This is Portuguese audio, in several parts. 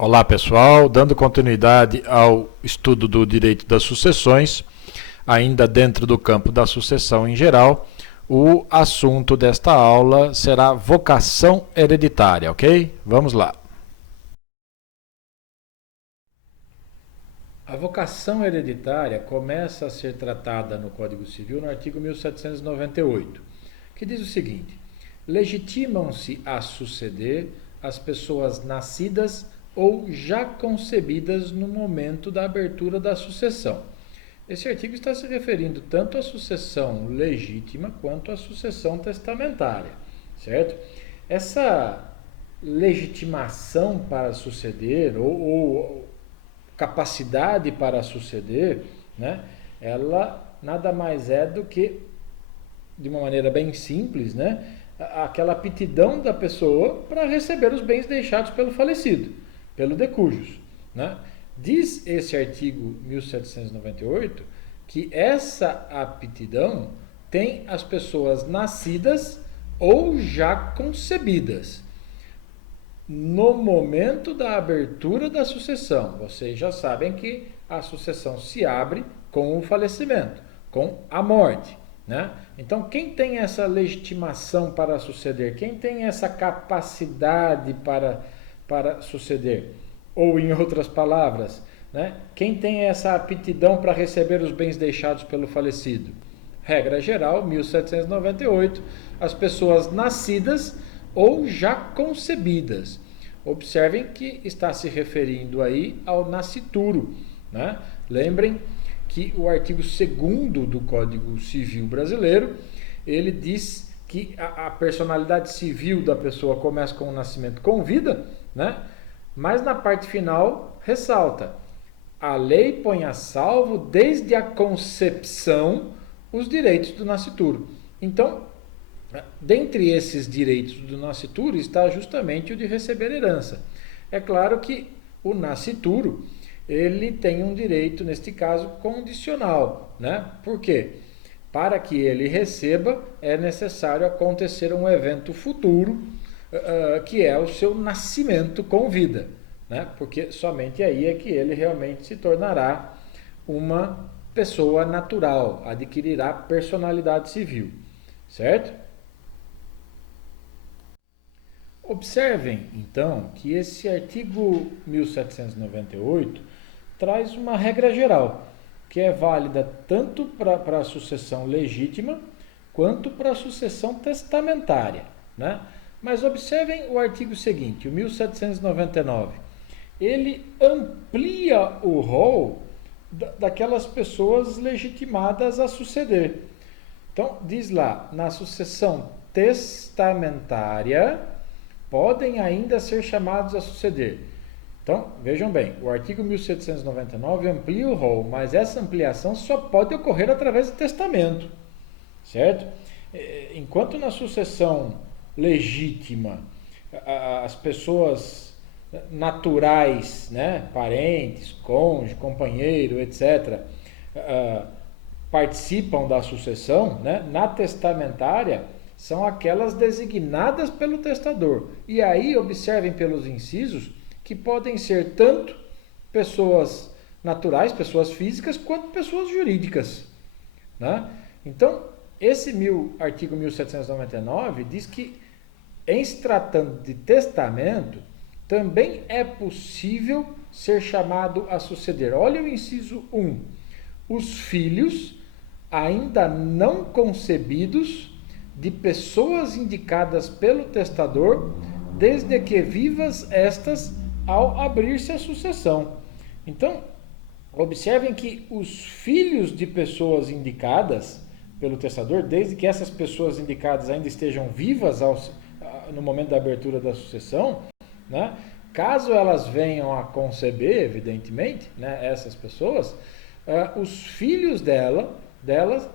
Olá pessoal, dando continuidade ao estudo do direito das sucessões, ainda dentro do campo da sucessão em geral, o assunto desta aula será vocação hereditária, ok? Vamos lá. A vocação hereditária começa a ser tratada no Código Civil no artigo 1798, que diz o seguinte: legitimam-se a suceder as pessoas nascidas ou já concebidas no momento da abertura da sucessão. Esse artigo está se referindo tanto à sucessão legítima quanto à sucessão testamentária, certo? Essa legitimação para suceder ou capacidade para suceder, né, ela nada mais é do que, de uma maneira bem simples, né, aquela aptidão da pessoa para receber os bens deixados pelo falecido, pelo decujus, né? Diz esse artigo 1798 que essa aptidão tem as pessoas nascidas ou já concebidas no momento da abertura da sucessão. Vocês já sabem que a sucessão se abre com o falecimento, com a morte, né? Então, quem tem essa legitimação para suceder? Quem tem essa capacidade para suceder? Ou, em outras palavras, né? Quem tem essa aptidão para receber os bens deixados pelo falecido? Regra geral, 1798, as pessoas nascidas ou já concebidas. Observem que está se referindo aí ao nascituro, né? Lembrem que o artigo 2º do Código Civil Brasileiro, ele diz que a personalidade civil da pessoa começa com o nascimento com vida, né? Mas na parte final ressalta: a lei põe a salvo desde a concepção os direitos do nascituro. Então, dentre esses direitos do nascituro está justamente o de receber herança. É claro que o nascituro, ele tem um direito, neste caso, condicional, né? Por quê? Para que ele receba, é necessário acontecer um evento futuro, que é o seu nascimento com vida, né? Porque somente aí é que ele realmente se tornará uma pessoa natural, adquirirá personalidade civil, certo? Observem, então, que esse artigo 1798 traz uma regra geral, que é válida tanto para a sucessão legítima quanto para a sucessão testamentária, né? Mas observem o artigo seguinte, o 1799. Ele amplia o rol daquelas pessoas legitimadas a suceder. Então, diz lá, na sucessão testamentária, podem ainda ser chamados a suceder. Então, vejam bem, o artigo 1799 amplia o rol, mas essa ampliação só pode ocorrer através do testamento, certo? Enquanto na sucessão legítima, as pessoas naturais, né, parentes, cônjuge, companheiro, etc., participam da sucessão, né, na testamentária, são aquelas designadas pelo testador. E aí, observem pelos incisos, que podem ser tanto pessoas naturais, pessoas físicas, quanto pessoas jurídicas, né? Então, esse artigo 1799 diz que, em se tratando de testamento, também é possível ser chamado a suceder. Olha o inciso 1. Os filhos ainda não concebidos de pessoas indicadas pelo testador, desde que vivas estas ao abrir-se a sucessão. Então, observem que os filhos de pessoas indicadas pelo testador, desde que essas pessoas indicadas ainda estejam vivas no momento da abertura da sucessão, né? Caso elas venham a conceber, evidentemente, né, essas pessoas, os filhos delas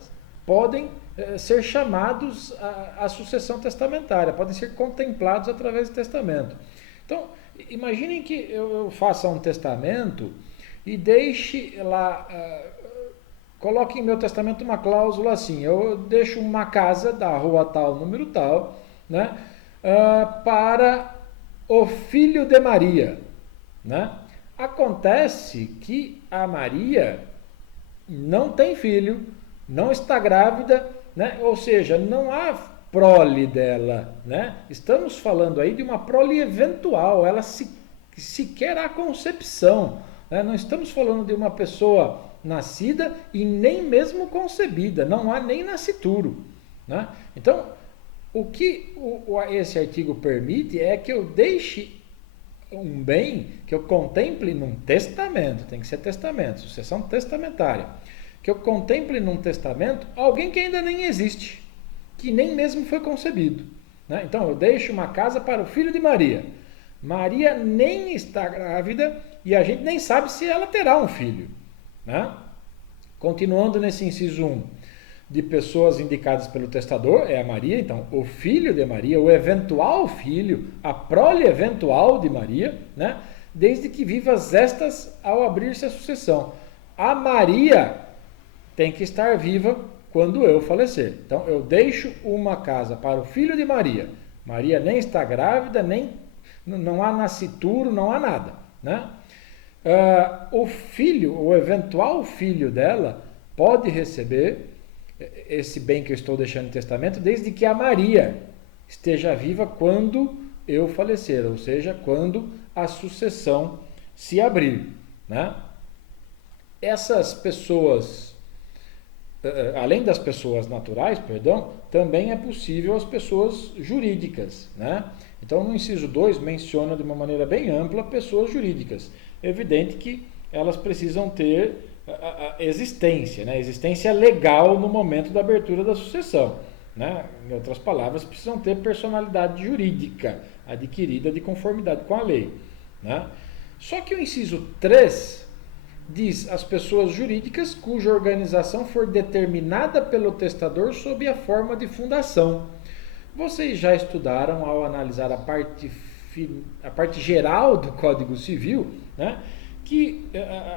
podem ser chamados à sucessão testamentária, podem ser contemplados através do testamento. Então, imaginem que eu faça um testamento e deixe lá, coloque em meu testamento uma cláusula assim: eu deixo uma casa da rua tal, número tal, né, para o filho de Maria. né? Acontece que a Maria não tem filho, não está grávida, né? Ou seja, não há prole dela, né? Estamos falando aí de uma prole eventual, ela sequer há concepção, né? Não estamos falando de uma pessoa nascida e nem mesmo concebida, não há nem nascituro, né? Então, o que esse artigo permite é que eu deixe um bem, que eu contemple num testamento, tem que ser testamento, sucessão testamentária, que eu contemple num testamento alguém que ainda nem existe, que nem mesmo foi concebido, né? Então eu deixo uma casa para o filho de Maria. Maria nem está grávida e a gente nem sabe se ela terá um filho, né? Continuando nesse inciso 1, de pessoas indicadas pelo testador, é a Maria, então o filho de Maria, o eventual filho, a prole eventual de Maria, né? Desde que vivas estas ao abrir-se a sucessão. A Maria tem que estar viva quando eu falecer. Então eu deixo uma casa para o filho de Maria. Maria nem está grávida, nem não há nascituro, não há nada, né? O filho, o eventual filho dela, pode receber esse bem que eu estou deixando em testamento, desde que a Maria esteja viva quando eu falecer, ou seja, quando a sucessão se abrir, né? Essas pessoas, além das pessoas naturais, perdão, também é possível as pessoas jurídicas, né? Então, no inciso 2, menciona de uma maneira bem ampla pessoas jurídicas. É evidente que elas precisam ter a existência, né? Existência legal no momento da abertura da sucessão, né? Em outras palavras, precisam ter personalidade jurídica adquirida de conformidade com a lei, né? Só que o inciso 3 diz as pessoas jurídicas cuja organização for determinada pelo testador sob a forma de fundação. Vocês já estudaram ao analisar a parte geral do Código Civil, né, que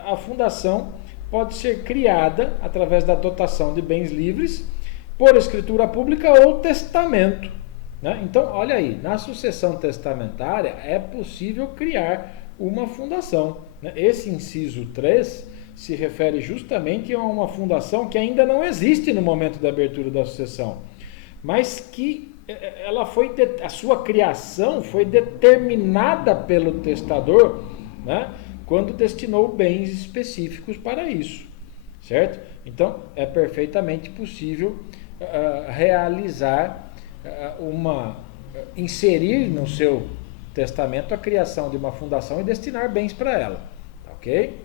a fundação pode ser criada através da dotação de bens livres por escritura pública ou testamento, né? Então, olha aí, na sucessão testamentária é possível criar uma fundação, né? Esse inciso 3 se refere justamente a uma fundação que ainda não existe no momento da abertura da sucessão, mas que a sua criação foi determinada pelo testador, né, quando destinou bens específicos para isso, certo? Então, é perfeitamente possível realizar inserir no seu testamento a criação de uma fundação e destinar bens para ela, ok?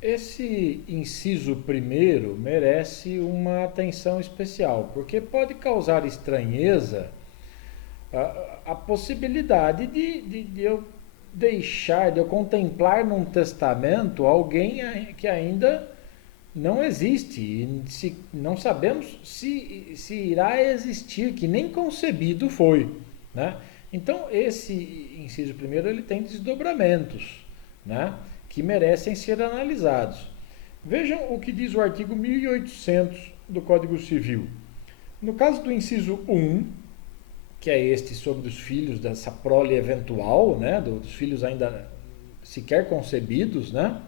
Esse inciso primeiro merece uma atenção especial, porque pode causar estranheza a possibilidade de eu de eu contemplar num testamento alguém que ainda não existe, e não sabemos se irá existir, que nem concebido foi, né? Então, esse inciso primeiro ele tem desdobramentos, né, que merecem ser analisados. Vejam o que diz o artigo 1800 do Código Civil. No caso do inciso 1, que é este sobre os filhos dessa prole eventual, né, dos filhos ainda sequer concebidos, né?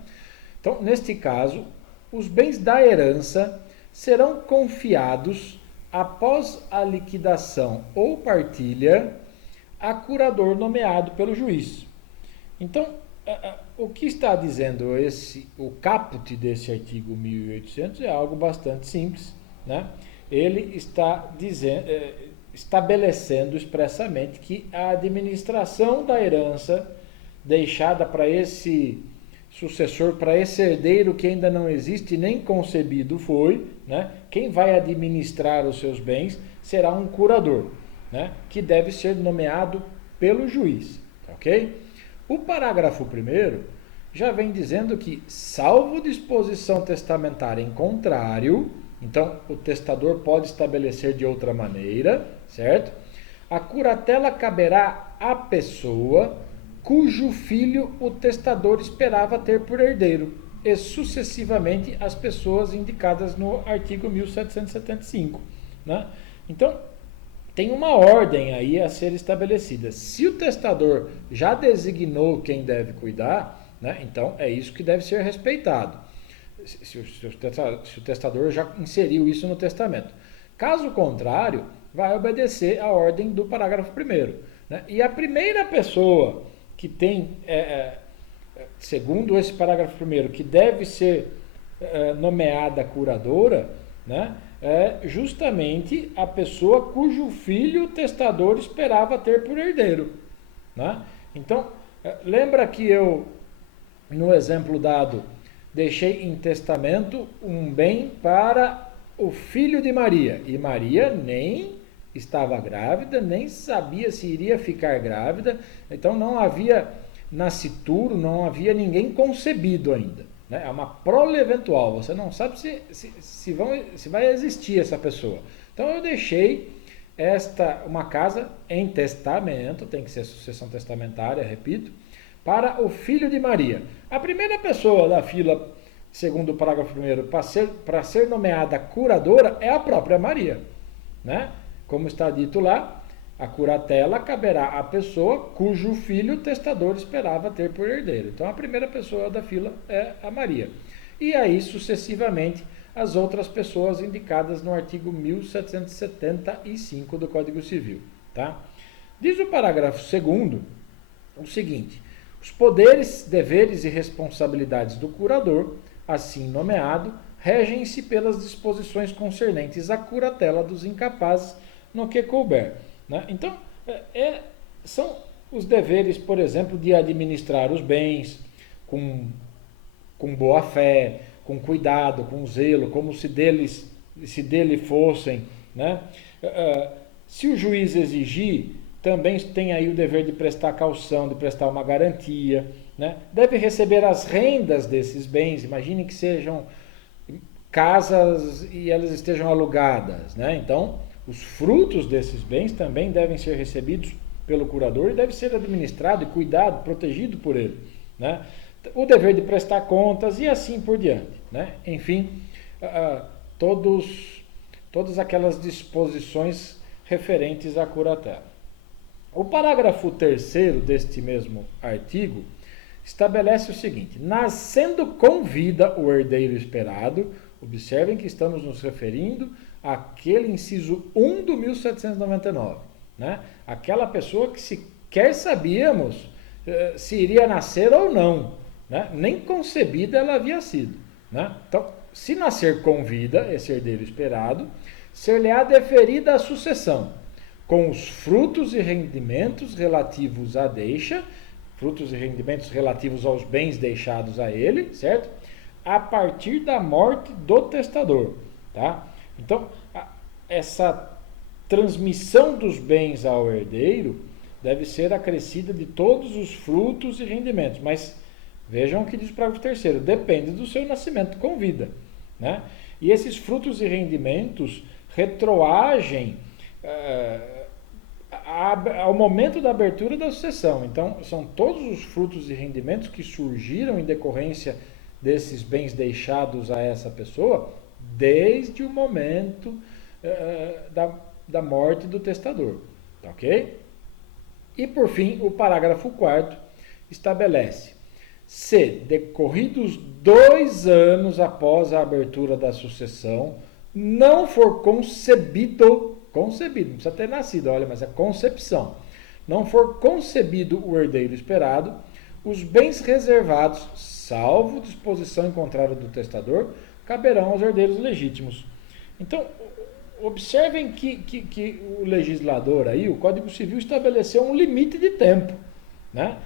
Então, neste caso, os bens da herança serão confiados após a liquidação ou partilha a curador nomeado pelo juiz. Então, o que está dizendo o caput desse artigo 1800 é algo bastante simples, né? Ele está estabelecendo expressamente que a administração da herança deixada para esse sucessor, para esse herdeiro que ainda não existe nem concebido foi, né? Quem vai administrar os seus bens será um curador, né, que deve ser nomeado pelo juiz, ok? O parágrafo 1º já vem dizendo que, salvo disposição testamentária em contrário, então o testador pode estabelecer de outra maneira, certo? A curatela caberá à pessoa cujo filho o testador esperava ter por herdeiro, e sucessivamente as pessoas indicadas no artigo 1775, né? Então, tem uma ordem aí a ser estabelecida. Se o testador já designou quem deve cuidar, né, então é isso que deve ser respeitado. Se o testador já inseriu isso no testamento. Caso contrário, vai obedecer a ordem do parágrafo 1º. Né? E a primeira pessoa que tem, segundo esse parágrafo 1º, que deve ser nomeada curadora, né, é justamente a pessoa cujo filho o testador esperava ter por herdeiro. Né? Então, lembra que eu, no exemplo dado, deixei em testamento um bem para o filho de Maria. E Maria nem estava grávida, nem sabia se iria ficar grávida. Então não havia nascituro, não havia ninguém concebido ainda. Né? É uma prole eventual. Você não sabe se vai existir essa pessoa. Então eu deixei uma casa em testamento, tem que ser sucessão testamentária, repito, para o filho de Maria. A primeira pessoa da fila, segundo o parágrafo 1º, para ser nomeada curadora é a própria Maria. Né? Como está dito lá, a curatela caberá à pessoa cujo filho o testador esperava ter por herdeiro. Então a primeira pessoa da fila é a Maria. E aí, sucessivamente, as outras pessoas indicadas no artigo 1775 do Código Civil. Tá? Diz o parágrafo 2º o seguinte: os poderes, deveres e responsabilidades do curador, assim nomeado, regem-se pelas disposições concernentes à curatela dos incapazes no que couber. Né? Então, são os deveres, por exemplo, de administrar os bens com boa fé, com cuidado, com zelo, como se dele fossem. Né? Se o juiz exigir, também tem aí o dever de prestar caução, de prestar uma garantia. Né? Deve receber as rendas desses bens. Imagine que sejam casas e elas estejam alugadas. Né? Então, os frutos desses bens também devem ser recebidos pelo curador e deve ser administrado e cuidado, protegido por ele. Né? O dever de prestar contas e assim por diante. Né? Enfim, todas aquelas disposições referentes à curatela. O parágrafo 3º deste mesmo artigo estabelece o seguinte: nascendo com vida o herdeiro esperado, observem que estamos nos referindo àquele inciso 1 do 1799, né? Aquela pessoa que sequer sabíamos se iria nascer ou não, né? Nem concebida ela havia sido. Né? Então, se nascer com vida, esse herdeiro esperado, ser-lhe-á deferida a sucessão, com os frutos e rendimentos relativos à deixa, frutos e rendimentos relativos aos bens deixados a ele, certo? A partir da morte do testador, tá? Então, essa transmissão dos bens ao herdeiro deve ser acrescida de todos os frutos e rendimentos, mas vejam o que diz o parágrafo 3º, depende do seu nascimento com vida, né? E esses frutos e rendimentos retroagem ao momento da abertura da sucessão. Então, são todos os frutos e rendimentos que surgiram em decorrência desses bens deixados a essa pessoa desde o momento da morte do testador. Tá, ok? E, por fim, o parágrafo 4º estabelece: se, decorridos 2 anos após a abertura da sucessão, não for concebido, não precisa ter nascido, olha, mas é concepção, não for concebido o herdeiro esperado, os bens reservados, salvo disposição em contrário do testador, caberão aos herdeiros legítimos. Então, observem que o legislador aí, o Código Civil, estabeleceu um limite de tempo. Né?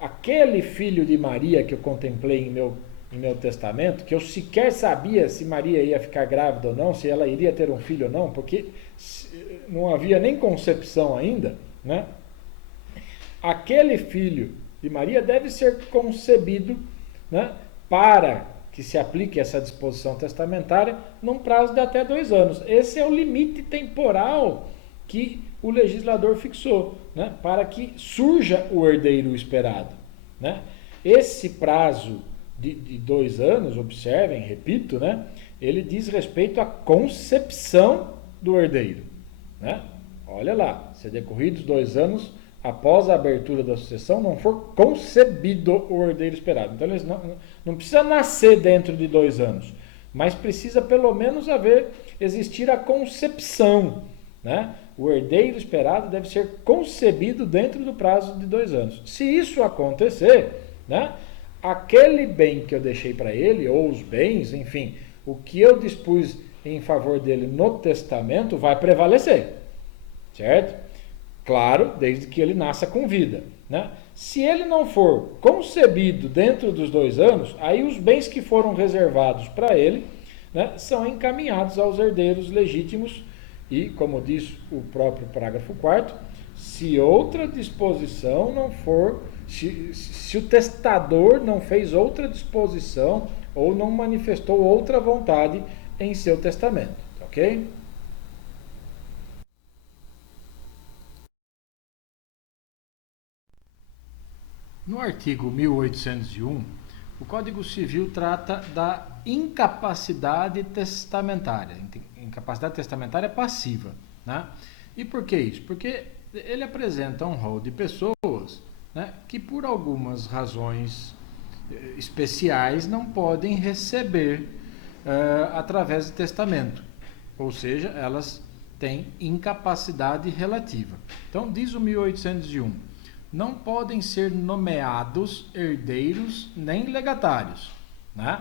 Aquele filho de Maria que eu contemplei em meu testamento, que eu sequer sabia se Maria ia ficar grávida ou não, se ela iria ter um filho ou não, porque não havia nem concepção ainda, né? Aquele filho de Maria deve ser concebido, né, para que se aplique essa disposição testamentária num prazo de até 2 anos. Esse é o limite temporal que o legislador fixou, né, para que surja o herdeiro esperado. Né? Esse prazo de 2 anos, observem, repito, né, ele diz respeito à concepção do herdeiro. Né? Olha lá, se decorridos 2 anos após a abertura da sucessão não for concebido o herdeiro esperado. Então, eles não precisa nascer dentro de 2 anos, mas precisa pelo menos existir a concepção, né? O herdeiro esperado deve ser concebido dentro do prazo de 2 anos. Se isso acontecer, né, aquele bem que eu deixei para ele, ou os bens, enfim, o que eu dispus em favor dele no testamento vai prevalecer, certo? Claro, desde que ele nasça com vida, né? Se ele não for concebido dentro dos 2 anos, aí os bens que foram reservados para ele, né, são encaminhados aos herdeiros legítimos e, como diz o próprio parágrafo 4º, se outra disposição não for, se o testador não fez outra disposição ou não manifestou outra vontade em seu testamento, ok? No artigo 1801, o Código Civil trata da incapacidade testamentária. Incapacidade testamentária passiva, né? E por que isso? Porque ele apresenta um rol de pessoas, né, que por algumas razões especiais não podem receber através de testamento. Ou seja, elas têm incapacidade relativa. Então, diz o 1801, não podem ser nomeados herdeiros nem legatários, né?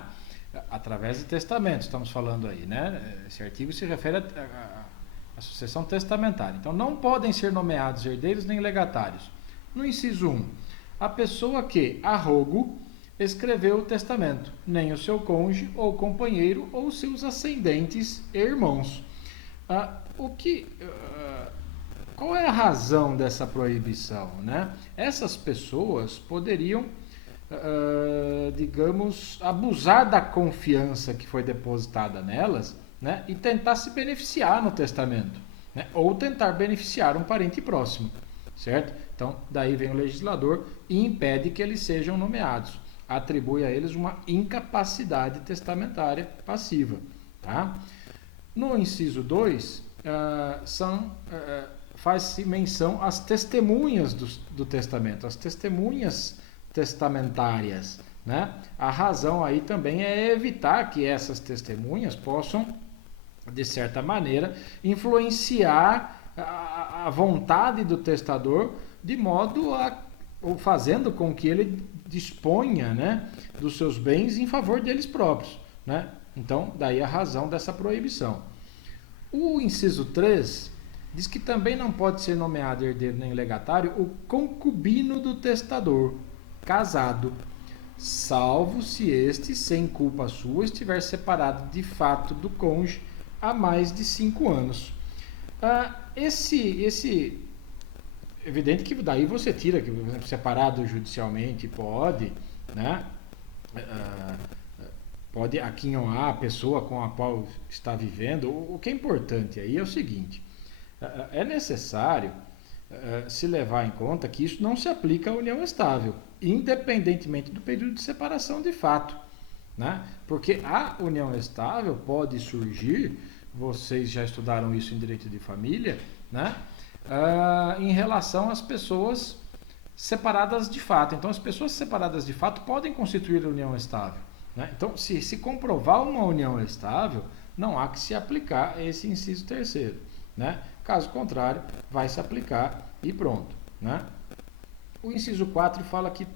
Através de testamento, estamos falando aí, né? Esse artigo se refere à sucessão testamentária. Então, não podem ser nomeados herdeiros nem legatários. No inciso 1, a pessoa que, a rogo, escreveu o testamento, nem o seu cônjuge ou companheiro ou seus ascendentes e irmãos. Qual é a razão dessa proibição, né? Essas pessoas poderiam, digamos, abusar da confiança que foi depositada nelas, né? E tentar se beneficiar no testamento, né? Ou tentar beneficiar um parente próximo, certo? Então, daí vem o legislador e impede que eles sejam nomeados. Atribui a eles uma incapacidade testamentária passiva, tá? No inciso 2, faz-se menção às testemunhas do testamento, as testemunhas testamentárias, né? A razão aí também é evitar que essas testemunhas possam, de certa maneira, influenciar a vontade do testador, de modo ou fazendo com que ele disponha, né, dos seus bens em favor deles próprios, né? Então, daí a razão dessa proibição. O inciso 3 diz que também não pode ser nomeado herdeiro nem legatário o concubino do testador, casado, salvo se este, sem culpa sua, estiver separado de fato do cônjuge há mais de 5 anos. Evidente que daí você tira, que, por exemplo, separado judicialmente pode, né? Pode aquinhoar a pessoa com a qual está vivendo. O que é importante aí é o seguinte: é necessário se levar em conta que isso não se aplica à união estável, independentemente do período de separação de fato, né? Porque a união estável pode surgir, vocês já estudaram isso em direito de família, né? Em relação às pessoas separadas de fato. Então, as pessoas separadas de fato podem constituir a união estável, né? Então, se comprovar uma união estável, não há que se aplicar esse inciso 3º, né? Caso contrário, vai se aplicar e pronto, né? O inciso 4 fala que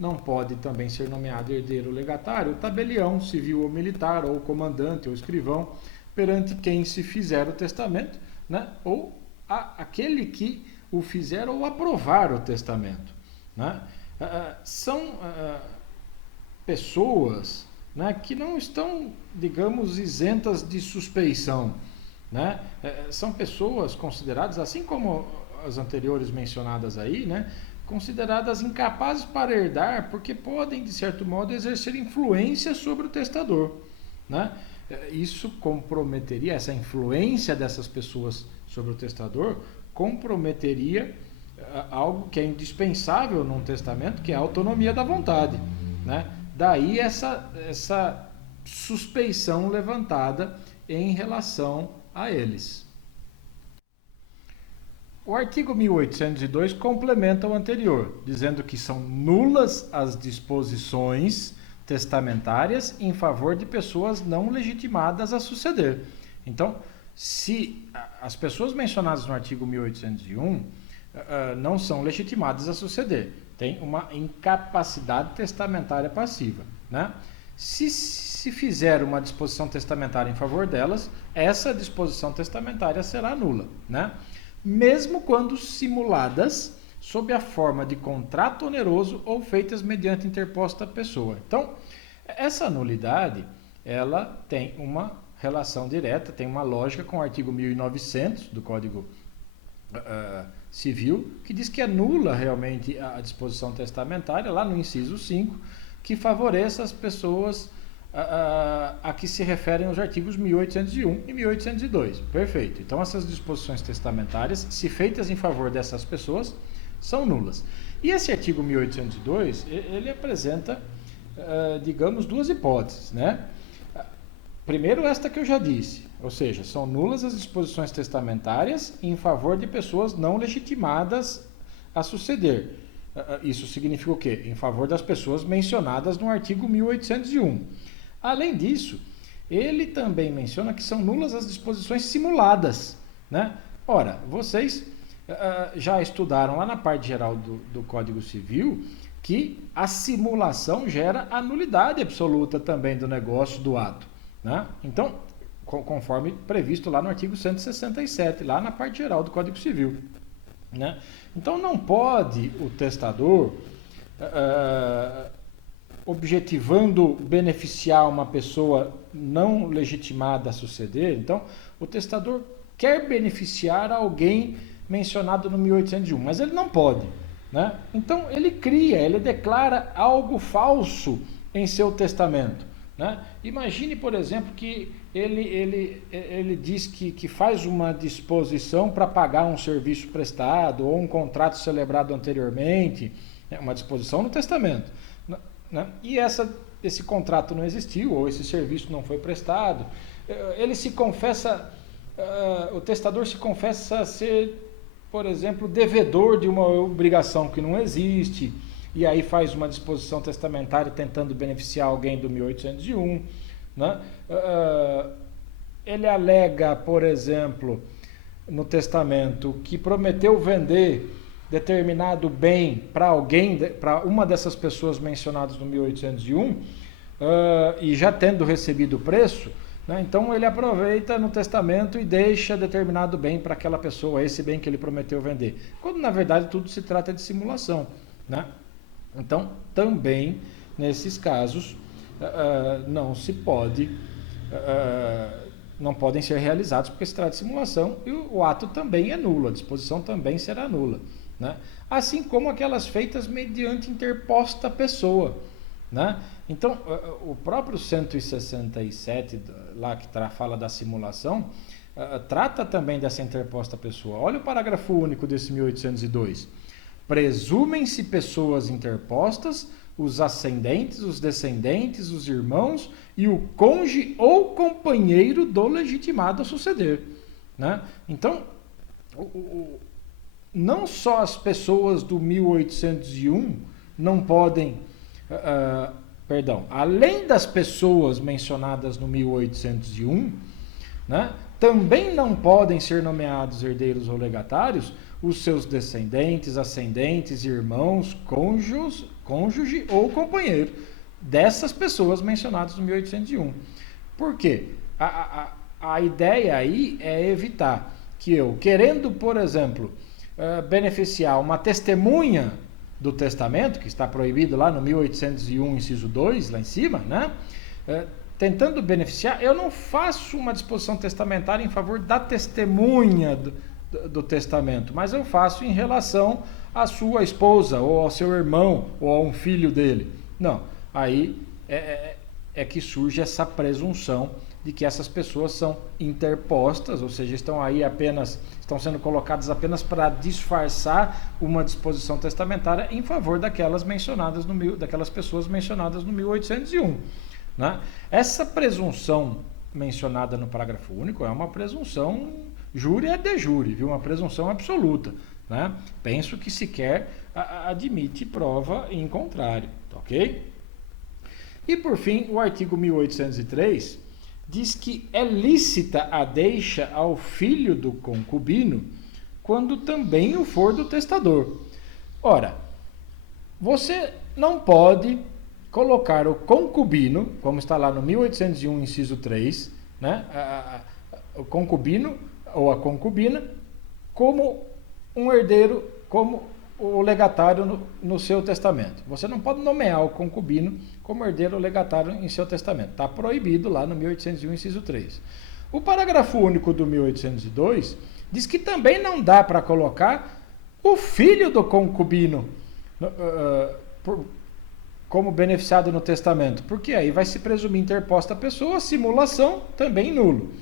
não pode também ser nomeado herdeiro legatário o tabelião, civil ou militar, ou comandante ou escrivão, perante quem se fizer o testamento, né? Ou aquele que o fizer ou aprovar o testamento, né? São pessoas, né, que não estão, digamos, isentas de suspeição, né? São pessoas consideradas, assim como as anteriores mencionadas aí, né, consideradas incapazes para herdar porque podem, de certo modo, exercer influência sobre o testador, né? Isso comprometeria, essa influência dessas pessoas sobre o testador comprometeria algo que é indispensável num testamento, que é a autonomia da vontade, né? Daí essa suspeição levantada em relação a eles. O artigo 1802 complementa o anterior, dizendo que são nulas as disposições testamentárias em favor de pessoas não legitimadas a suceder. Então, se as pessoas mencionadas no artigo 1801 não são legitimadas a suceder, tem uma incapacidade testamentária passiva, né? Se fizer uma disposição testamentária em favor delas, essa disposição testamentária será nula, né? Mesmo quando simuladas sob a forma de contrato oneroso ou feitas mediante interposta pessoa. Então, essa nulidade, ela tem uma relação direta, tem uma lógica com o artigo 1900 do Código Civil, que diz que é nula realmente a disposição testamentária, lá no inciso 5, que favoreça as pessoas a que se referem os artigos 1801 e 1802. Perfeito. Então, essas disposições testamentárias, se feitas em favor dessas pessoas, são nulas. E esse artigo 1802, ele apresenta, digamos, duas hipóteses, né? Primeiro, esta que eu já disse, ou seja, são nulas as disposições testamentárias em favor de pessoas não legitimadas a suceder. Isso significa o quê? Em favor das pessoas mencionadas no artigo 1801. Além disso, ele também menciona que são nulas as disposições simuladas, né? Ora, vocês já estudaram lá na parte geral do Código Civil que a simulação gera a nulidade absoluta também do negócio, do ato, né? Então, conforme previsto lá no artigo 167, lá na parte geral do Código Civil, né? Então, não pode o testador, objetivando beneficiar uma pessoa não legitimada a suceder, então o testador quer beneficiar alguém mencionado no 1801, mas ele não pode, né? Então ele declara algo falso em seu testamento, né? Imagine, por exemplo, que ele diz que faz uma disposição para pagar um serviço prestado ou um contrato celebrado anteriormente, né? Uma disposição no testamento, né? E esse contrato não existiu, ou esse serviço não foi prestado. Ele se confessa, o testador se confessa ser, por exemplo, devedor de uma obrigação que não existe, e aí faz uma disposição testamentária tentando beneficiar alguém do 1801, né? Ele alega, por exemplo, no testamento, que prometeu vender determinado bem para alguém, para uma dessas pessoas mencionadas no 1801, e já tendo recebido o preço, né? Então ele aproveita no testamento e deixa determinado bem para aquela pessoa, esse bem que ele prometeu vender, quando na verdade tudo se trata de simulação, né? Então também nesses casos não podem ser realizados porque se trata de simulação e o ato também é nulo, a disposição também será nula, né? Assim como aquelas feitas mediante interposta pessoa, né? Então, o próprio 167, lá que fala da simulação, trata também dessa interposta pessoa. Olha o parágrafo único desse 1802. Presumem-se pessoas interpostas, os ascendentes, os descendentes, os irmãos e o cônjuge ou companheiro do legitimado a suceder, né? Então, não só as pessoas do 1801 não podem, além das pessoas mencionadas no 1801, né, também não podem ser nomeados herdeiros ou legatários os seus descendentes, ascendentes, irmãos, cônjuge ou companheiro dessas pessoas mencionadas no 1801. Por quê? A ideia aí é evitar que eu, querendo, por exemplo, beneficiar uma testemunha do testamento, que está proibido lá no 1801, inciso 2, lá em cima, né? Tentando beneficiar, eu não faço uma disposição testamentária em favor da testemunha do testamento, mas eu faço em relação à sua esposa, ou ao seu irmão, ou a um filho dele. Não, aí é que surge essa presunção de que essas pessoas são interpostas, ou seja, estão sendo colocadas apenas para disfarçar uma disposição testamentária em favor daquelas pessoas mencionadas no 1801, né? Essa presunção mencionada no parágrafo único é uma presunção Jure é de jure, viu? Uma presunção absoluta, né? Penso que sequer admite prova em contrário, tá ok? E por fim, o artigo 1803 diz que é lícita a deixa ao filho do concubino quando também o for do testador. Ora, você não pode colocar o concubino, como está lá no 1801, inciso 3, né? O concubino ou a concubina, como um herdeiro, como o legatário no seu testamento. Você não pode nomear o concubino como herdeiro ou legatário em seu testamento. Está proibido lá no 1801, inciso 3. O parágrafo único do 1802 diz que também não dá para colocar o filho do concubino como beneficiado no testamento, porque aí vai se presumir interposta a pessoa, simulação também nulo.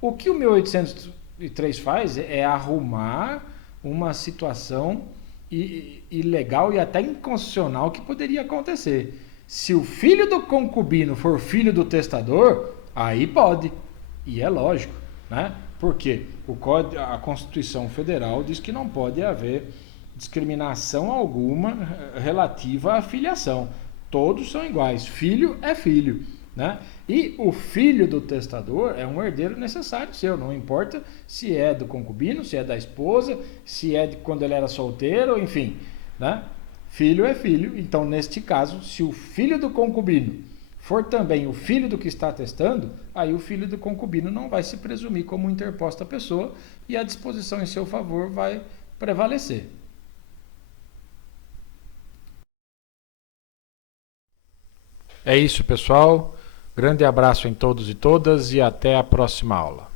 O que o 1803 faz é arrumar uma situação ilegal e até inconstitucional que poderia acontecer. Se o filho do concubino for filho do testador, aí pode, e é lógico, né? Porque a Constituição Federal diz que não pode haver discriminação alguma relativa à filiação. Todos são iguais, filho é filho, né? E o filho do testador é um herdeiro necessário seu, não importa se é do concubino, se é da esposa, se é de quando ele era solteiro, enfim, né? Filho é filho. Então, neste caso, se o filho do concubino for também o filho do que está atestando, aí o filho do concubino não vai se presumir como interposta pessoa e a disposição em seu favor vai prevalecer. É isso, pessoal. Grande abraço em todos e todas e até a próxima aula.